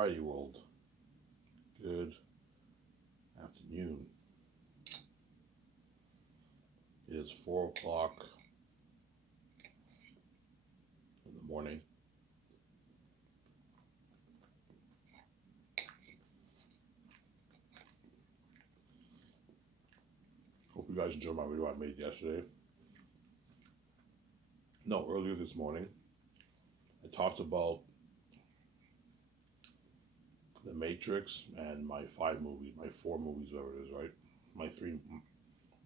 Alrighty, world. Good afternoon. It is 4 o'clock in the morning. Hope you guys enjoyed my video I made yesterday. No, earlier this morning. I talked about The Matrix and my 5 movies, my 4 movies, whatever it is, right?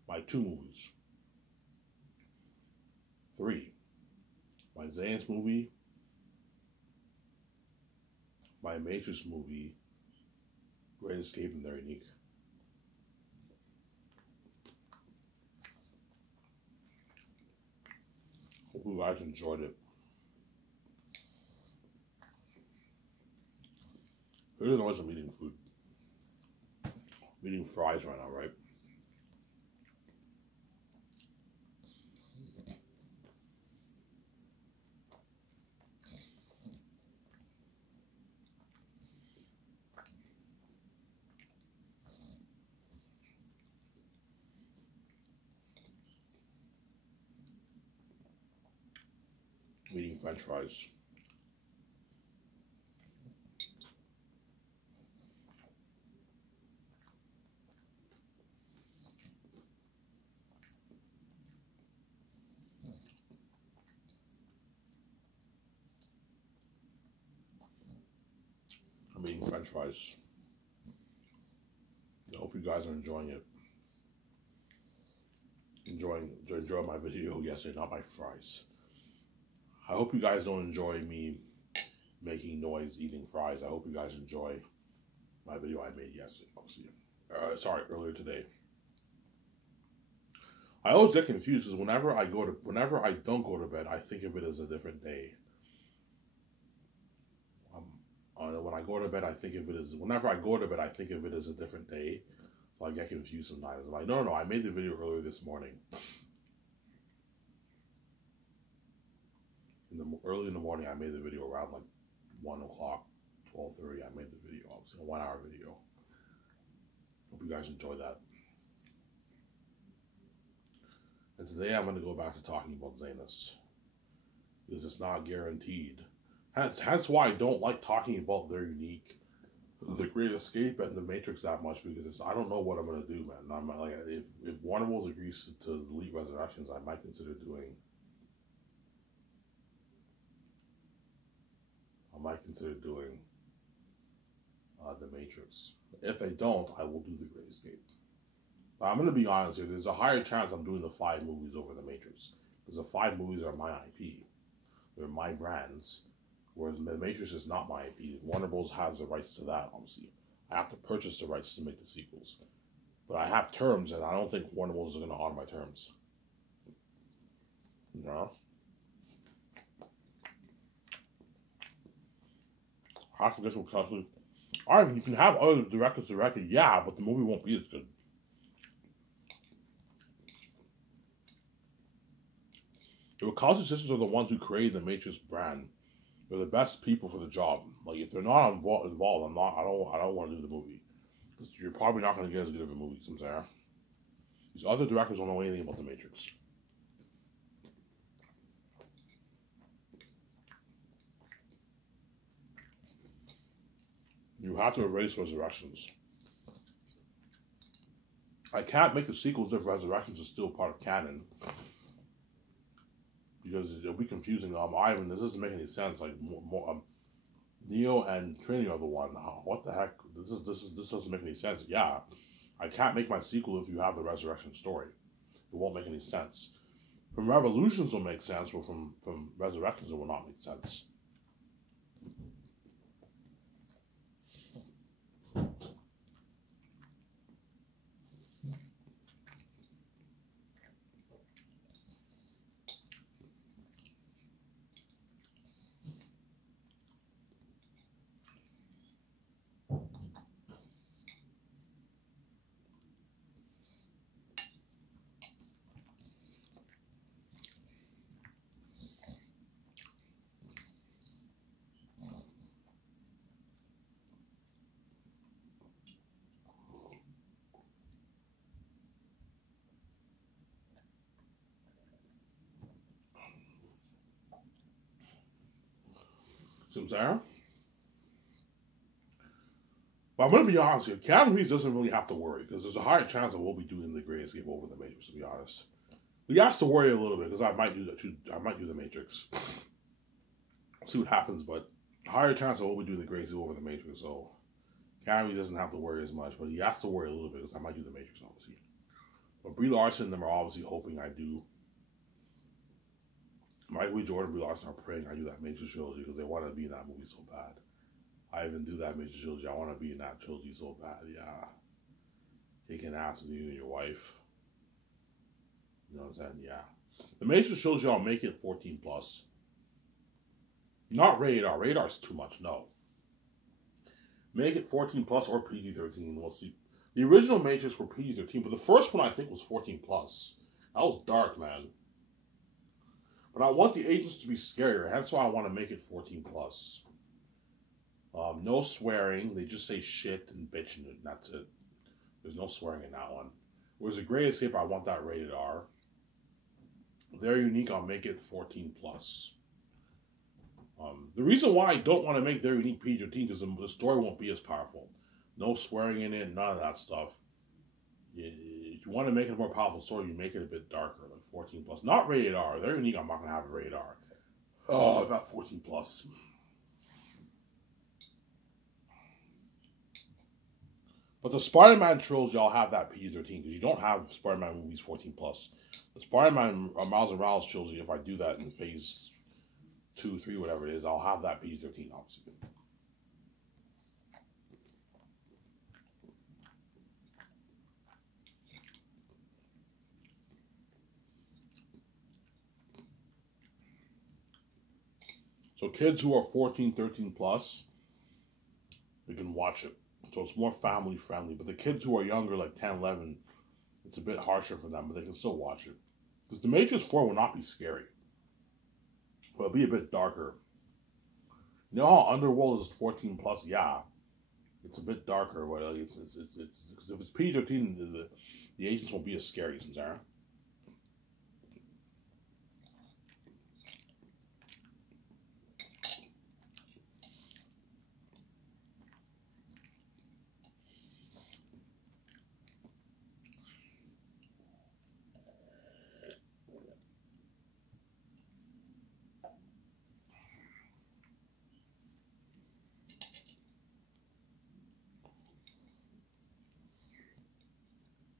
My 2 movies. 3. My Zayn's movie, my Matrix movie, Great Escape, and They're Unique. Hope you guys enjoyed it. Here's the noise I'm eating food. I'm eating fries right now, right? I'm eating French fries. I'm eating French fries. I hope you guys are enjoying it. Enjoying my video yesterday, not my fries. I hope you guys don't enjoy me making noise eating fries. I hope you guys enjoy my video I made yesterday. Earlier today. I always get confused because whenever I don't go to bed, I think of it as a different day. When I go to bed, whenever I go to bed, I think of it as a different day. So I get confused sometimes. I'm like, no, I made the video earlier this morning. Early in the morning, I made the video around like 1 o'clock, 12:30. I made the video. It was a 1-hour video. Hope you guys enjoy that. And today I'm going to go back to talking about Zanus, because it's not guaranteed. That's why I don't like talking about They're Unique, The Great Escape, and The Matrix that much, because I don't know what I'm going to do, man. I'm like, if Warner Bros. Agrees to delete Resurrections, I might consider doing The Matrix. If they don't, I will do The Great Escape. But I'm going to be honest here. There's a higher chance I'm doing the 5 movies over The Matrix, because the 5 movies are my IP. They're my brands, whereas The Matrix is not my IP. Warner Bros. Has the rights to that, obviously. I have to purchase the rights to make the sequels. But I have terms, and I don't think Warner Bros. Is going to honor my terms. You know? I forget what exactly. Alright, you can have other directors direct it, yeah, but the movie won't be as good. The Wachowski sisters are the ones who created the Matrix brand. They're the best people for the job. Like, if they're not involved, I don't want to do the movie, because you're probably not going to get as good of a movie. You know what I'm saying? These other directors don't know anything about the Matrix. You have to erase Resurrections. I can't make the sequels if Resurrections is still part of canon, because it'll be confusing. Ivan, this doesn't make any sense. Like, Neo and Trinity are the one. What the heck? This doesn't make any sense. Yeah, I can't make my sequel if you have the Resurrection story. It won't make any sense. From Revolutions will make sense, but from Resurrections it will not make sense. See what I'm saying? But I'm going to be honest here. Keanu Reeves doesn't really have to worry because there's a higher chance that we'll be doing the Great Escape over the Matrix, to be honest. He has to worry a little bit because I might do that too. I might do the Matrix. See what happens, but higher chance that we'll be doing the Great Escape over the Matrix. So Keanu Reeves doesn't have to worry as much, but he has to worry a little bit because I might do the Matrix, obviously. But Brie Larson and them are obviously hoping I do. Michael B. Jordan and Brie Larson are praying I do that Matrix trilogy because they want to be in that movie so bad. I even do that Matrix trilogy. I want to be in that trilogy so bad. Yeah. Taking ass with you and your wife. You know what I'm saying? Yeah. The Matrix trilogy, I'll make it 14 plus. Not rated R. Rated R is too much. No. Make it 14 plus or PG-13. We'll see. The original Matrix were PG-13, but the first one I think was 14 plus. That was dark, man. But I want the agents to be scarier. That's why I want to make it 14 plus. No swearing. They just say shit and bitch and that's it. There's no swearing in that one. Whereas the Great Escape, I want that rated R. They're unique. I'll make it 14 plus. The reason why I don't want to make their unique PG-13 because the story won't be as powerful. No swearing in it, none of that stuff. If you want to make it a more powerful story, you make it a bit darker, like 14 plus. Not rated R. They're unique. I'm not going to have it rated R. Oh, about 14 plus. But the Spider-Man trilogy, I'll have that PG-13 because you don't have Spider-Man movies 14 plus. The Spider-Man Miles Morales trilogy, if I do that in phase 2, 3, whatever it is, I'll have that PG-13 obviously. So kids who are 14, 13 plus, they can watch it. So it's more family friendly. But the kids who are younger, like 10, 11, it's a bit harsher for them, but they can still watch it. Because The Matrix 4 will not be scary. But it'll be a bit darker. You know how Underworld is 14 plus? Yeah. It's a bit darker, but it's because if it's PG-13, the agents won't be as scary, Sarah.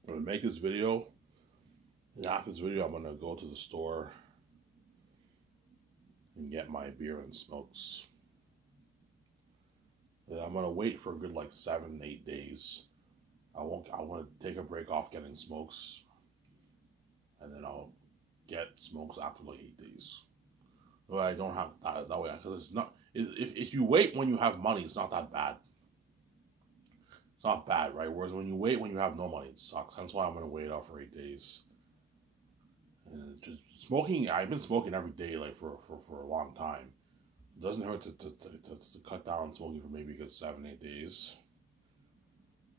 I'm going to make this video, and after this video, I'm going to go to the store and get my beer and smokes. Then I'm going to wait for a good, like, 7, 8 days. I want to take a break off getting smokes, and then I'll get smokes after, like, 8 days. But I don't have that way, because it's not, if you wait when you have money, it's not that bad. Not bad, right? Whereas when you wait when you have no money, it sucks. That's why I'm gonna wait off for 8 days. And just smoking, I've been smoking every day like for a long time. It doesn't hurt to cut down on smoking for maybe a good 7, 8 days.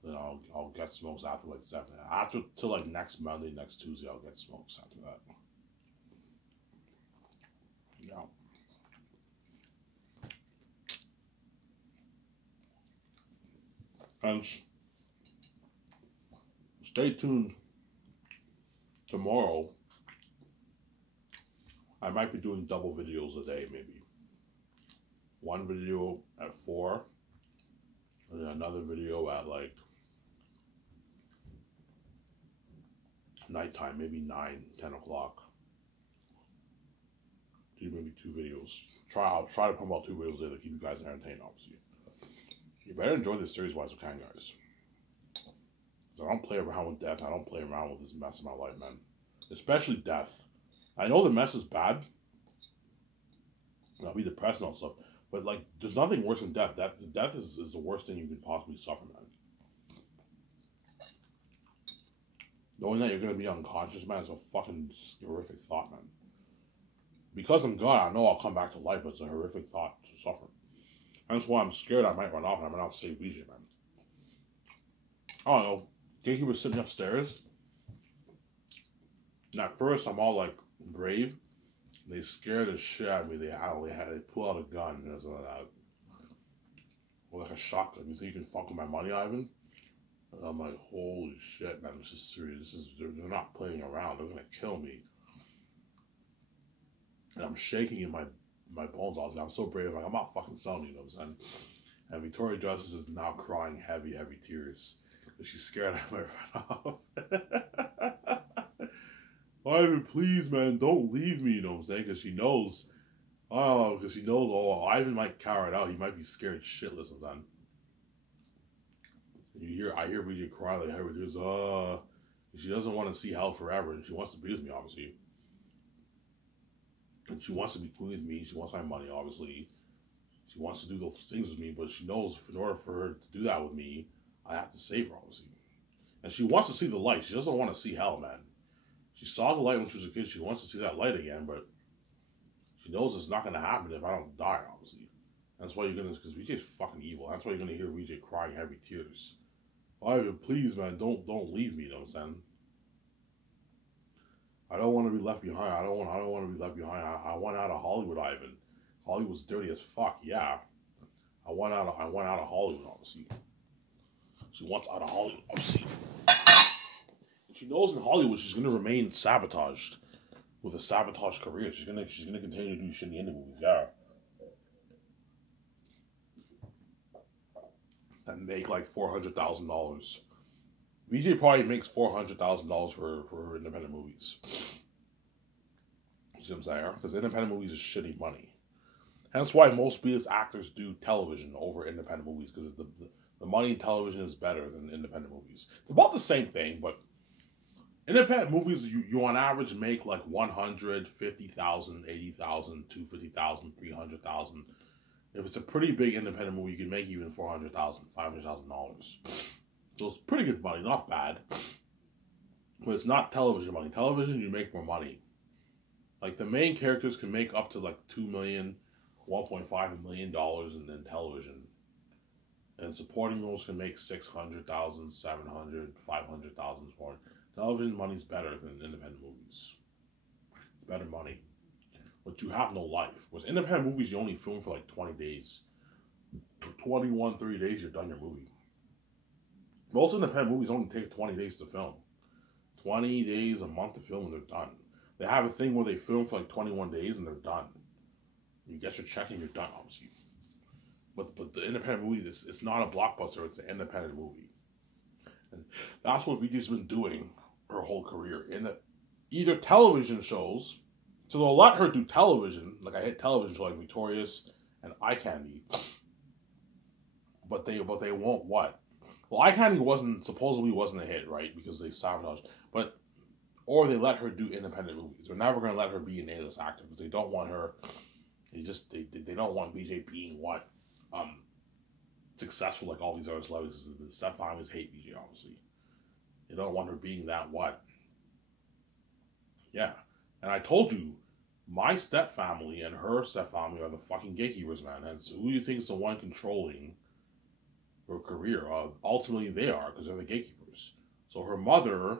Then I'll get smokes after like 7. After till like next Monday, next Tuesday, I'll get smokes after that. Yeah. And stay tuned. Tomorrow, I might be doing double videos a day, maybe. One video at 4, and then another video at like nighttime, maybe 9, 10 o'clock. Do maybe 2 videos. I'll try to pump out 2 videos a day to keep you guys entertained, obviously. You better enjoy this series while you can, guys. I don't play around with death. I don't play around with this mess in my life, man. Especially death. I know the mess is bad. I'll be depressed and all stuff. But, like, there's nothing worse than death. Death is the worst thing you could possibly suffer, man. Knowing that you're going to be unconscious, man, is a fucking horrific thought, man. Because I'm God, I know I'll come back to life, but it's a horrific thought to suffer. That's why I'm scared I might run off and I might not save VJ, man. I don't know. Gatekeeper was sitting upstairs. And at first, I'm all like brave. They scared the shit out of me. They pull out a gun and it was like a shotgun. You think you can fuck with my money, Ivan? And I'm like, holy shit, man, this is serious. They're not playing around. They're gonna kill me. And I'm shaking in my bones. I was like, I'm so brave. I'm like, I'm not fucking selling you, know what I'm saying? And Victoria Justice is now crying heavy tears. She's scared I might run off. Ivan, please, man, don't leave me, you know what I'm saying? Because she knows, Ivan might cower it out. He might be scared shitless of them. I hear Bridget cry like heavy tears. She doesn't want to see hell forever, and she wants to be with me, obviously. And she wants to be queen with me. She wants my money, obviously. She wants to do those things with me, but she knows in order for her to do that with me, I have to save her, obviously. And she wants to see the light. She doesn't want to see hell, man. She saw the light when she was a kid. She wants to see that light again, but she knows it's not going to happen if I don't die, obviously. That's why you're going to, because Vijay's fucking evil. That's why you're going to hear Vijay crying heavy tears. Ivan, please, man, don't leave me, you know what I'm saying? I don't want to be left behind. I don't want to be left behind. I want out of Hollywood, Ivan. Hollywood's dirty as fuck, yeah. I want out of Hollywood, obviously. She wants out of Hollywood, obviously. She knows in Hollywood she's gonna remain sabotaged with a sabotage career. She's gonna continue to do shit in the indie movies, yeah. And make like $400,000. Vijay probably makes $400,000 for her independent movies. You see what I'm saying? Because independent movies is shitty money. Hence why most B-list actors do television over independent movies, because the money in television is better than independent movies. It's about the same thing, but independent movies, you on average make like 150,000, 80,000, 250,000, 300,000. If it's a pretty big independent movie, you can make even $400,000, $500,000. So it's pretty good money, not bad. But it's not television money. Television, you make more money. Like the main characters can make up to like $2 million, $1.5 million in television. And supporting roles can make 600,000, 700, 500,000 more. Television money's better than independent movies. It's better money. But you have no life. With independent movies, you only film for like 20 days. 21, 30 days, you're done your movie. Most independent movies only take 20 days to film. 20 days, a month to film, and they're done. They have a thing where they film for like 21 days and they're done. You get your check and you're done, obviously. But the independent movie, it's not a blockbuster, it's an independent movie. And that's what Vijay's been doing her whole career. In either television shows, so they'll let her do television, like I hit television show like Victorious and Eye Candy. But they won't what? Well, Eye Candy supposedly wasn't a hit, right? Because they sabotaged. Or they let her do independent movies. They're never going to let her be an A-list actor because they don't want her. They don't want Vijay being what successful like all these other celebrities. The stepfathers hate Vijay, obviously. They don't want her being that what. Yeah, and I told you, my stepfamily and her stepfamily are the fucking gatekeepers, man. And so who do you think is the one controlling her career? Ultimately, they are, because they're the gatekeepers. So her mother,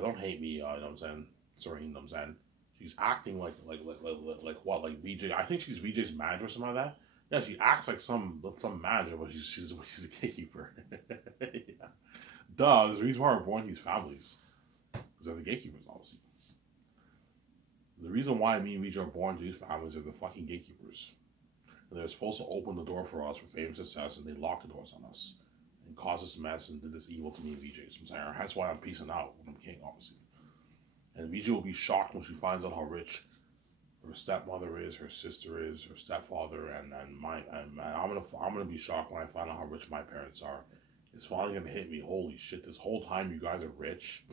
don't hate me, you know what I'm saying? Sorry, you know what I'm saying? She's acting like what? Like VJ? I think she's VJ's manager or something like that. Yeah, she acts like some manager, but she's a gatekeeper. Yeah. Duh, there's a reason why we're born these families. Because they're the gatekeepers, obviously. The reason why me and VJ are born to these families are the fucking gatekeepers. And they're supposed to open the door for us for fame and success, and they lock the doors on us. And cause us mess and did this evil to me and VJ. So that's why I'm peacing out when I'm king, obviously. And VJ will be shocked when she finds out how rich her stepmother is, her sister is, her stepfather, and I'm gonna be shocked when I find out how rich my parents are. It's finally gonna hit me. Holy shit! This whole time you guys are rich.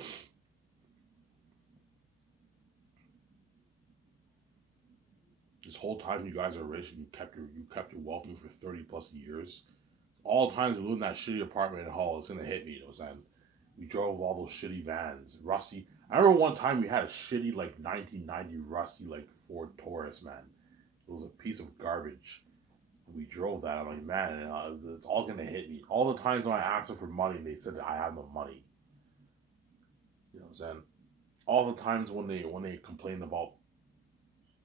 This whole time you guys are rich and you kept your wealth for 30 plus years. All the times we live in that shitty apartment in Hull, it's gonna hit me. You know what I'm saying? We drove all those shitty vans, rusty. I remember one time we had a shitty like 1990 rusty like Ford Taurus, man. It was a piece of garbage. We drove that. I'm like, man, it's all gonna hit me. All the times when I asked them for money, they said that I have no money. You know what I'm saying? All the times when they complained about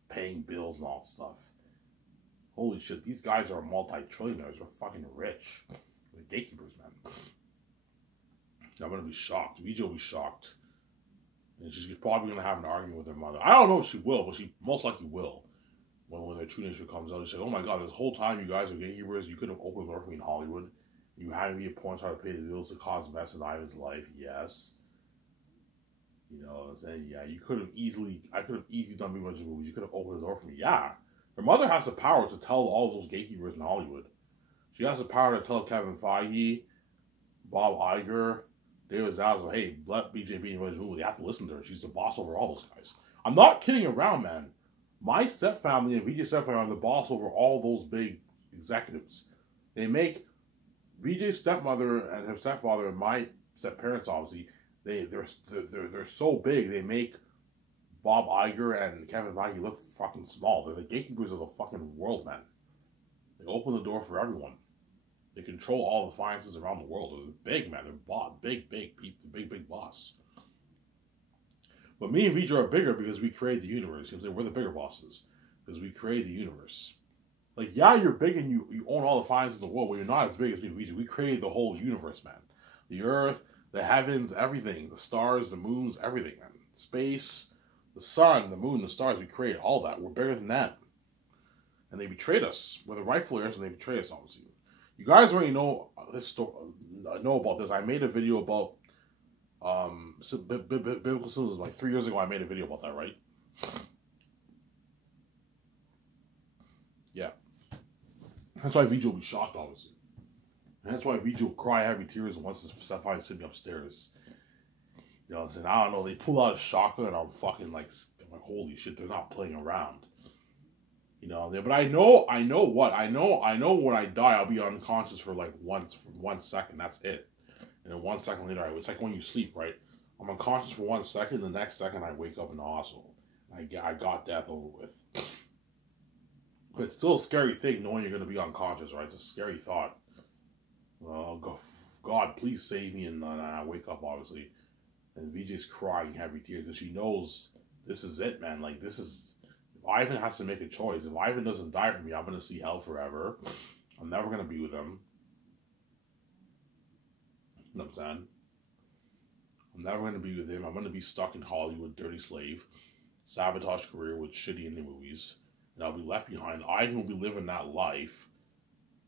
paying bills and all that stuff. Holy shit, these guys are multi-trillionaires. They're fucking rich. They're gatekeepers, man. I'm gonna be shocked. VJ will be shocked. And she's probably gonna have an argument with her mother. I don't know if she will, but she most likely will. When their true nature comes out, she said, "Oh my god, this whole time you guys are gatekeepers, you could have opened a door for me in Hollywood. You had to be a porn star to pay the bills to cause mess in Ivan's life." Yes. You know what I'm saying? Yeah, I could have easily done me a bunch of movies. You could have opened the door for me. Yeah. Her mother has the power to tell all those gatekeepers in Hollywood. She has the power to tell Kevin Feige, Bob Iger, David Zaslav, hey, let BJ be in a movie. They have to listen to her. She's the boss over all those guys. I'm not kidding around, man. My stepfamily and VJ's stepfamily are the boss over all those big executives. They make VJ's stepmother and her stepfather and my stepparents, obviously, they're so big. They make Bob Iger and Kevin Feige look fucking small. They're the gatekeepers of the fucking world, man. They open the door for everyone. They control all the finances around the world. They're big, man. They're big people, big boss. But me and VJ are bigger because we create the universe. You know, we're the bigger bosses because we create the universe. Like, yeah, you're big and you own all the finances of the world, but you're not as big as me and VJ. We created the whole universe, man. The earth, the heavens, everything. The stars, the moons, everything, man. Space, the sun, the moon, the stars. We created all that. We're bigger than that. And they betrayed us. We're the rightful heirs and they betrayed us, obviously. You guys already know this story, know about this. I made a video about biblical symbolism like 3 years ago. I made a video about that, right? Yeah. That's why VJ will be shocked, obviously. And that's why VJ will cry heavy tears once Stefan sitting upstairs. You know what I'm saying? I don't know. They pull out a shotgun and I'm fucking like holy shit, they're not playing around. You know, but I know when I die, I'll be unconscious for like 1 second. That's it. And then 1 second later, it's like when you sleep, right? I'm unconscious for 1 second. The next second, I wake up in the hospital. I got death over with. But it's still a scary thing knowing you're going to be unconscious, right? It's a scary thought. God, please save me. And I wake up, obviously. And VJ's crying heavy tears because she knows this is it, man. Like, this is... Ivan has to make a choice. If Ivan doesn't die for me, I'm going to see hell forever. I'm never going to be with him. You know what I'm saying? I'm never going to be with him. I'm going to be stuck in Hollywood, dirty slave, sabotage career with shitty indie movies, and I'll be left behind. Ivan will be living that life,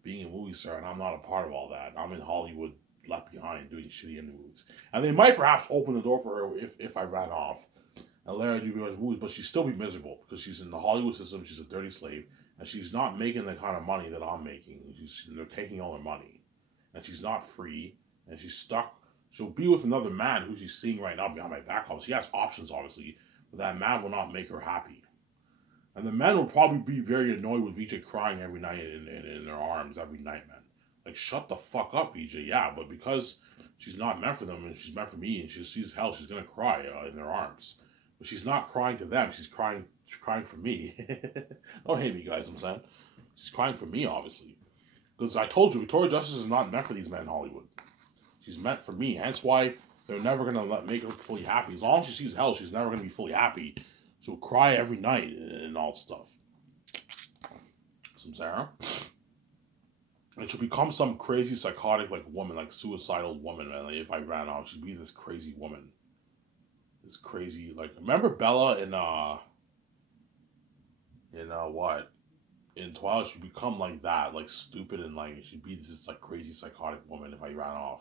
being a movie star, and I'm not a part of all that. I'm in Hollywood, left behind, doing shitty indie movies. And they might perhaps open the door for her if I ran off and let her do movies, but she'd still be miserable because she's in the Hollywood system. She's a dirty slave, and she's not making the kind of money that I'm making. They're taking all her money, and she's not free, and she's stuck. She'll be with another man who she's seeing right now behind my back. She has options, obviously, but that man will not make her happy. And the men will probably be very annoyed with VJ crying every night in their arms every night, man. Like, shut the fuck up, VJ. Yeah, but because she's not meant for them and she's meant for me and she sees hell, she's going to cry in their arms. But she's not crying to them. She's crying for me. Don't hate me, guys, I'm saying. She's crying for me, obviously. Because I told you, Victoria Justice is not meant for these men in Hollywood. She's meant for me. Hence why they're never going to make her fully happy. As long as she sees hell, she's never going to be fully happy. She'll cry every night and all stuff. Some Sarah. And she'll become some crazy psychotic like woman, like suicidal woman, man. Like if I ran off, she'd be this crazy woman. This crazy, like, remember Bella in what? In Twilight, she'd become like that, like stupid and like, she'd be this like crazy psychotic woman if I ran off.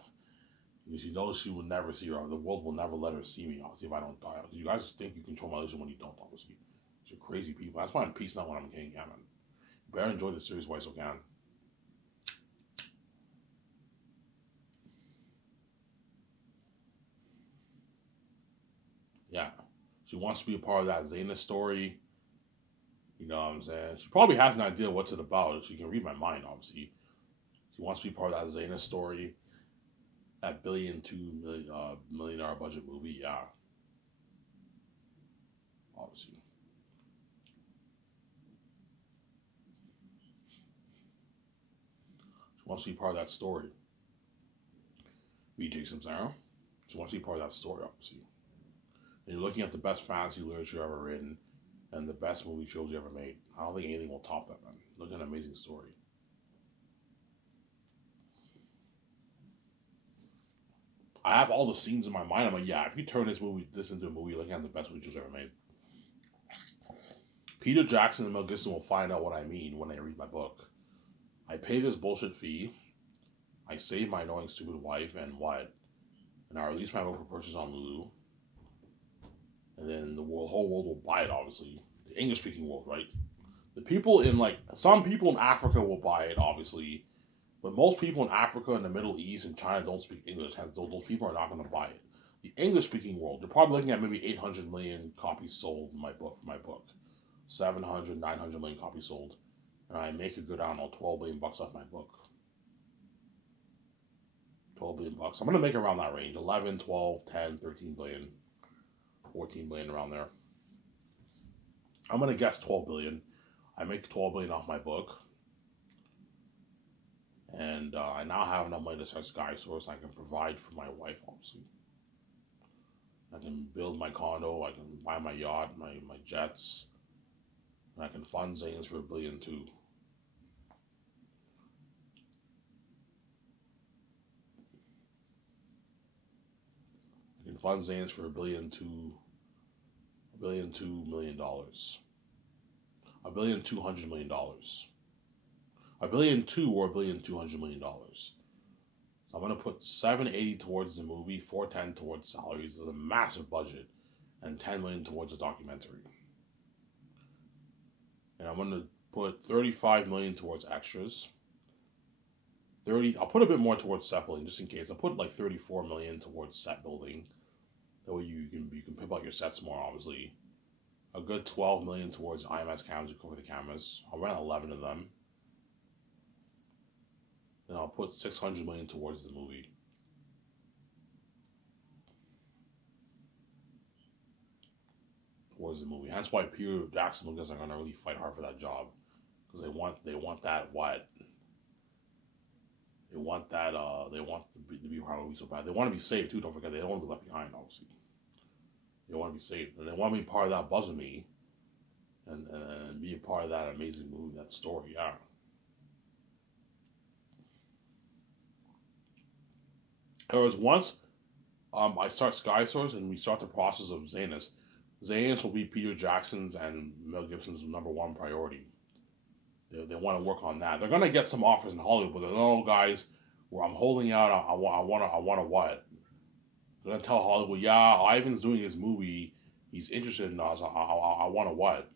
Because she knows she will never see her. The world will never let her see me, obviously, if I don't die. You guys think you control my religion when you don't, obviously. You're crazy people. That's why I'm peace, not when I'm king, yeah, man. You better enjoy the series while you can. Yeah. She wants to be a part of that Zayn story. You know what I'm saying? She probably has an idea what's it about. She can read my mind, obviously. She wants to be part of that Zayn story. That $1.2 million budget movie, yeah. Obviously. She wants to be part of that story. VJ Samsara. She wants to be part of that story, obviously. And you're looking at the best fantasy literature ever written. and the best movie trilogy ever made. I don't think anything will top that, man. Look at an amazing story. I have all the scenes in my mind. I'm like, yeah, if you turn this into a movie, look at the best movie trilogy ever made. Peter Jackson and Mel Gibson will find out what I mean when they read my book. I pay this bullshit fee. I save my annoying stupid wife and what? And I release my book for purchase on Lulu. And then the whole world will buy it, obviously. The English-speaking world, right? The people in, some people in Africa will buy it, obviously. But most people in Africa and the Middle East and China don't speak English. Those people are not going to buy it. The English-speaking world, they're probably looking at maybe 800 million copies sold in my book, for my book. 700, 900 million copies sold. And I make a good, I don't know, $12 billion off my book. 12 billion bucks. I'm going to make it around that range. 11, 12, 10, 13 billion. 14 billion around there. I'm going to guess 12 billion. I make 12 billion off my book. And I now have enough money to start SkySource. I can provide for my wife, obviously. I can build my condo. I can buy my yacht, my jets. And I can fund Zanes for $1 billion too. I can fund Zanes for $1 billion $2 million. $1.2 million. $1.2 billion. $1.2 billion or $1.2 billion. So I'm gonna put $780 towards the movie, $410 towards salaries, with a massive budget, and $10 million towards a documentary. And I'm gonna put $35 million towards extras. I'll put a bit more towards set building just in case. I'll put like $34 million towards set building. That way you can pimp out your sets more, obviously. A good $12 million towards IMAX cameras to cover the cameras. I'll rent 11 of them. Then I'll put $600 million towards the movie. That's why Peter Jackson and Lucas are gonna really fight hard for that job, because they want that what? They want to be probably so bad. They want to be saved too. Don't forget, they don't want to be left behind. Obviously, they want to be saved, and they want to be part of that Buzz with Me, and be a part of that amazing movie, that story. Yeah. There was once I start SkySource and we start the process of Zanus. Zanus will be Peter Jackson's and Mel Gibson's #1 priority. They want to work on that. They're gonna get some offers in Hollywood, but they're no guys. Where I'm holding out. I want to what? They're gonna tell Hollywood, yeah, Ivan's doing his movie. He's interested in us. I want to what?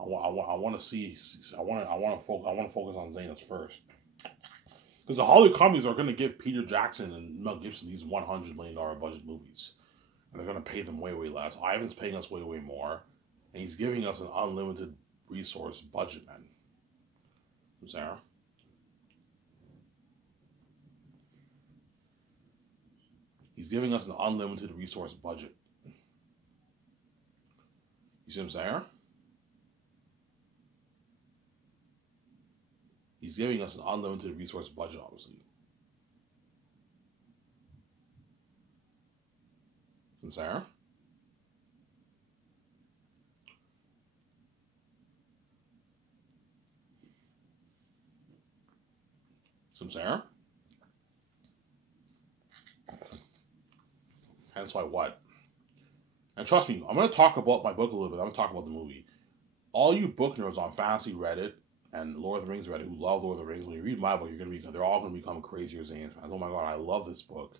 I want to see. I want to focus on Zanus first. Because the Hollywood companies are going to give Peter Jackson and Mel Gibson these $100 million budget movies. And they're going to pay them way, way less. Ivan's paying us way, way more. And he's giving us an unlimited resource budget, man. Sarah? He's giving us an unlimited resource budget. You see what I'm saying? He's giving us an unlimited resource budget, obviously. Some Sarah? Some Sarah? Hence why what? And trust me, I'm going to talk about my book a little bit. I'm going to talk about the movie. All you book nerds on Fantasy Reddit and Lord of the Rings Reddit who love Lord of the Rings, when you read my book, they're all going to become crazier Zanes fans. Oh my god, I love this book.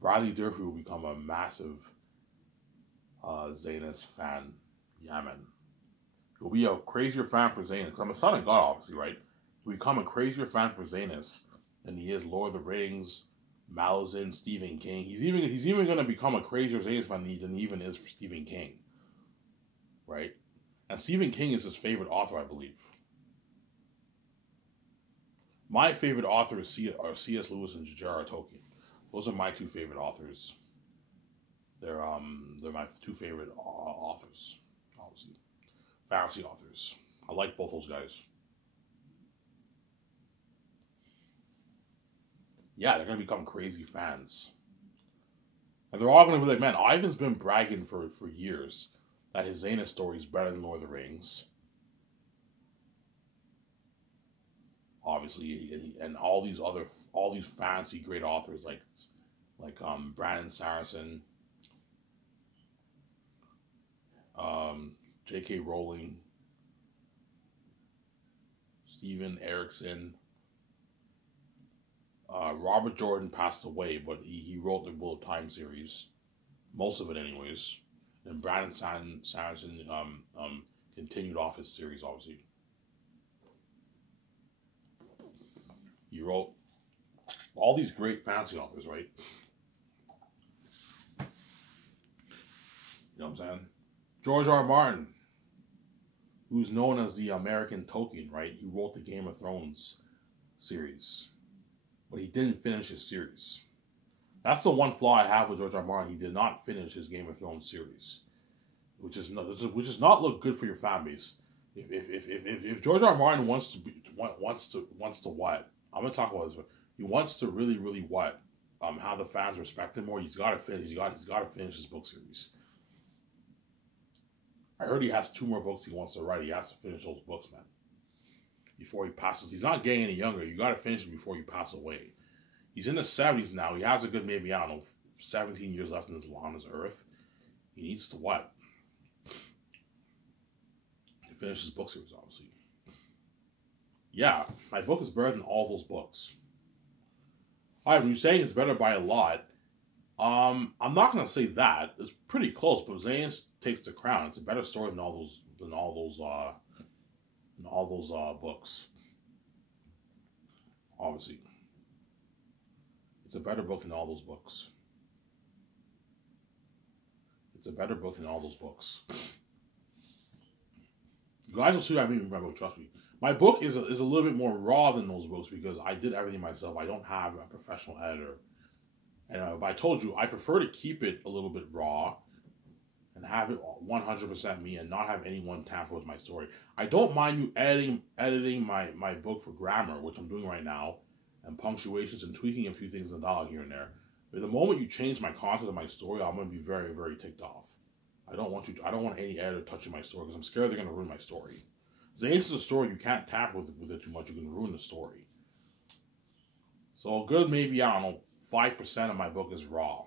Bradley Durfee will become a massive Zanus fan. Yeah, man. He'll be a crazier fan for Zanus. Because I'm a son of God, obviously, right? He'll become a crazier fan for Zanus than he is Lord of the Rings, Malazan, Stephen King. He's even going to become a crazier Zanus fan than he even is for Stephen King. Right? And Stephen King is his favorite author, I believe. My favorite author is C.S. Lewis and J.R.R. Tolkien. Those are my two favorite authors. They're my two favorite authors, obviously. Fantasy authors. I like both those guys. Yeah, they're going to become crazy fans. And they're all going to be like, man, Ivan's been bragging for years that his Xena story is better than Lord of the Rings. Obviously, and all these fancy great authors like Brandon Sanderson, J.K. Rowling, Steven Erikson, Robert Jordan passed away, but he wrote the Bullet Time series, most of it anyways. And Brandon Sanderson continued off his series, obviously. He wrote all these great fantasy authors, right? You know what I'm saying? George R. R. Martin, who's known as the American Tolkien, right? He wrote the Game of Thrones series, but he didn't finish his series. That's the one flaw I have with George R. R. Martin. He did not finish his Game of Thrones series, which is not look good for your fan base. If George R. R. Martin wants to what? I'm gonna talk about this. He wants to really what? Have the fans respect him more. He's got to finish. He's got to finish his book series. I heard he has 2 more books he wants to write. He has to finish those books, man, before he passes. He's not getting any younger. You got to finish it before you pass away. He's in his 70s now. He has a good, maybe, I don't know, 17 years left on this earth. He needs to what? To finish his book series, obviously. Yeah, my book is better than all those books. Alright, when you're saying it's better by a lot, I'm not gonna say that. It's pretty close, but Xena takes the crown. It's a better story than all those books. Obviously. It's a better book than all those books. It's a better book than all those books. You guys will see what I mean by my book, trust me. My book is a little bit more raw than those books because I did everything myself. I don't have a professional editor. And but I told you, I prefer to keep it a little bit raw and have it 100% me and not have anyone tamper with my story. I don't mind you editing my book for grammar, which I'm doing right now, and punctuations and tweaking a few things in the dialogue here and there. But the moment you change my content of my story, I'm going to be very, very ticked off. I don't want any editor touching my story because I'm scared they're going to ruin my story. Xena is a story you can't tamper with it too much. You can ruin the story. So a good maybe, I don't know, 5% of my book is raw.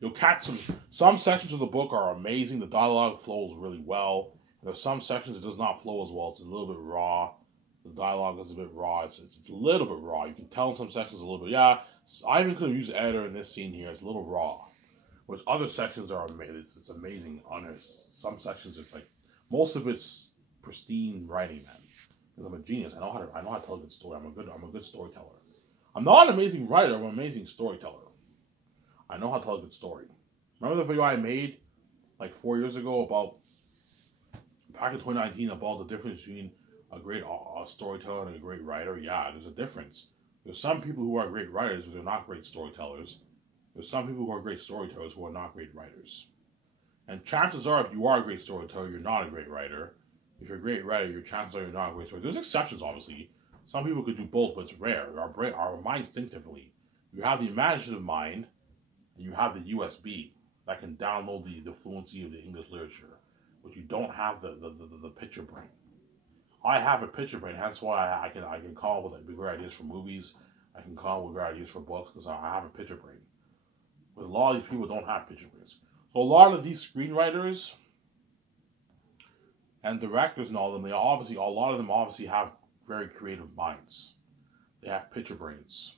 You'll catch some sections of the book are amazing. The dialogue flows really well. There's some sections it does not flow as well. It's a little bit raw. The dialogue is a bit raw. It's a little bit raw. You can tell in some sections a little bit. Yeah, I even could have used editor in this scene here. It's a little raw. Which other sections are amazing. It's amazing. Some sections it's like most of it's pristine writing, man. Because I'm a genius. I know how to tell a good story. I'm a good storyteller. I'm not an amazing writer. I'm an amazing storyteller. I know how to tell a good story. Remember the video I made like 4 years ago about back in 2019 about the difference between a great storyteller and a great writer? Yeah, there's a difference. There's some people who are great writers, but they're not great storytellers. There's some people who are great storytellers who are not great writers. And chances are, if you are a great storyteller, you're not a great writer. If you're a great writer, your chances are you're not a great storyteller. There's exceptions, obviously. Some people could do both, but it's rare. Our minds think differently. You have the imaginative mind, and you have the USB that can download the fluency of the English literature, but you don't have the picture brain. I have a picture brain. That's why I can come up with great ideas for movies. I can come up with great ideas for books because I have a picture brain. But a lot of these people don't have picture brains. So a lot of these screenwriters and directors and all of them, a lot of them obviously have very creative minds. They have picture brains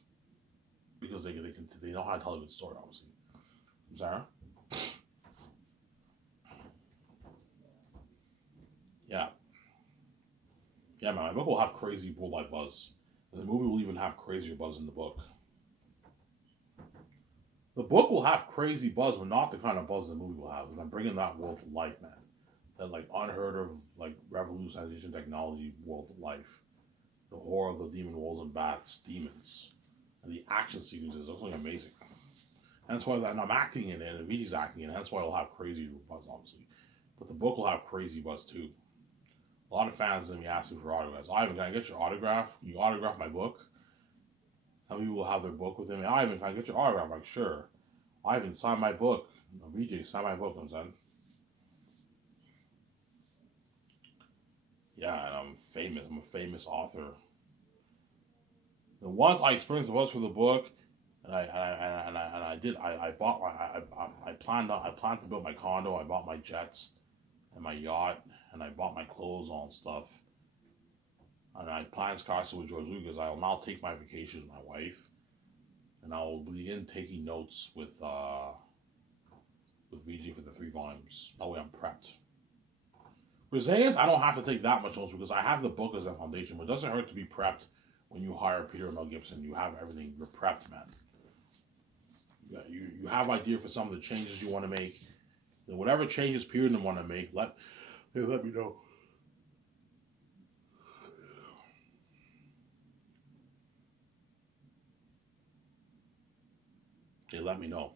because they know how to tell a good story, obviously. Sarah? Yeah. Yeah, man, my book will have crazy worldwide buzz. And the movie will even have crazier buzz in the book. The book will have crazy buzz, but not the kind of buzz the movie will have, because I'm bringing that world to life, man. That, like, unheard of, like, revolutionization technology world to life. The horror of the demon wolves and bats, demons. And the action sequences are something amazing. And that's why I'm acting in it, and Viji's acting in it, and that's why it'll have crazy buzz, obviously. But the book will have crazy buzz, too. A lot of fans are going to be asking for autographs. Ivan, can I get your autograph? Can you autograph my book? Some people will have their book with them. Ivan, can I get your autograph? I'm like, sure. Ivan, sign my book. VJ, sign my book, I'm saying. Yeah, and I'm famous. I'm a famous author. And once I experienced the buzz for the book, and I bought my I planned to build my condo. I bought my jets and my yacht, and I bought my clothes, all stuff. And I planned Scarcity with George Lucas. I'll now take my vacation with my wife, and I will begin taking notes with VG for the 3 volumes. That way I'm prepped. With Zayas, I don't have to take that much notes because I have the book as a foundation, but it doesn't hurt to be prepped when you hire Peter and Mel Gibson. You have everything. You're prepped, man. You have idea for some of the changes you want to make. And whatever changes Peter and them want to make, let me know. They let me know.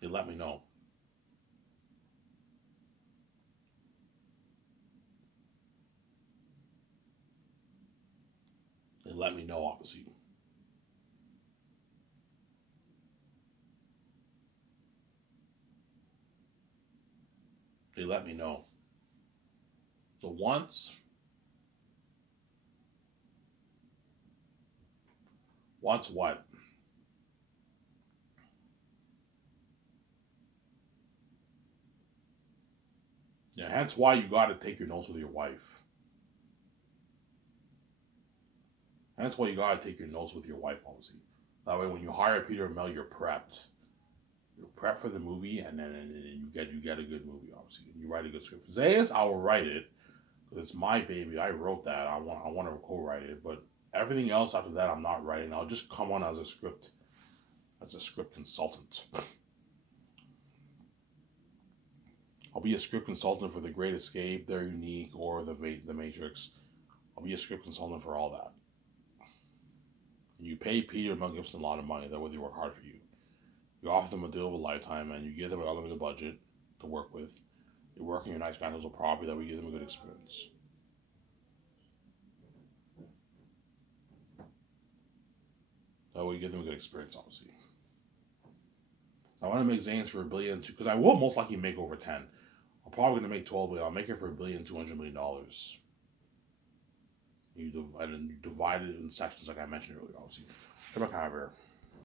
They let me know. They let me know, obviously. They let me know. So once what? Yeah, hence why you got to take your notes with your wife. Hence why you got to take your notes with your wife, obviously. That way, when you hire Peter and Mel, you're prepped. You're prepped for the movie, and then you get a good movie, obviously. And you write a good script. Zayas, I will write it. It's my baby. I wrote that. I want to co-write it, but everything else after that, I'm not writing. I'll just come on as a script consultant. I'll be a script consultant for The Great Escape, They're Unique, or The Matrix. I'll be a script consultant for all that. You pay Peter and Mel Gibson a lot of money. That way they work hard for you. You offer them a deal of a lifetime, and you give them an unlimited budget to work with. You work in your nice managerial property. That way you give them a good experience. That way you give them a good experience, obviously. I want to make Zane's for $1 billion too, because I will most likely make over 10. I'm probably going to make 12 billion. I'll make it for $1,200,000,000. You divide it in sections like I mentioned earlier, obviously. Come back over here.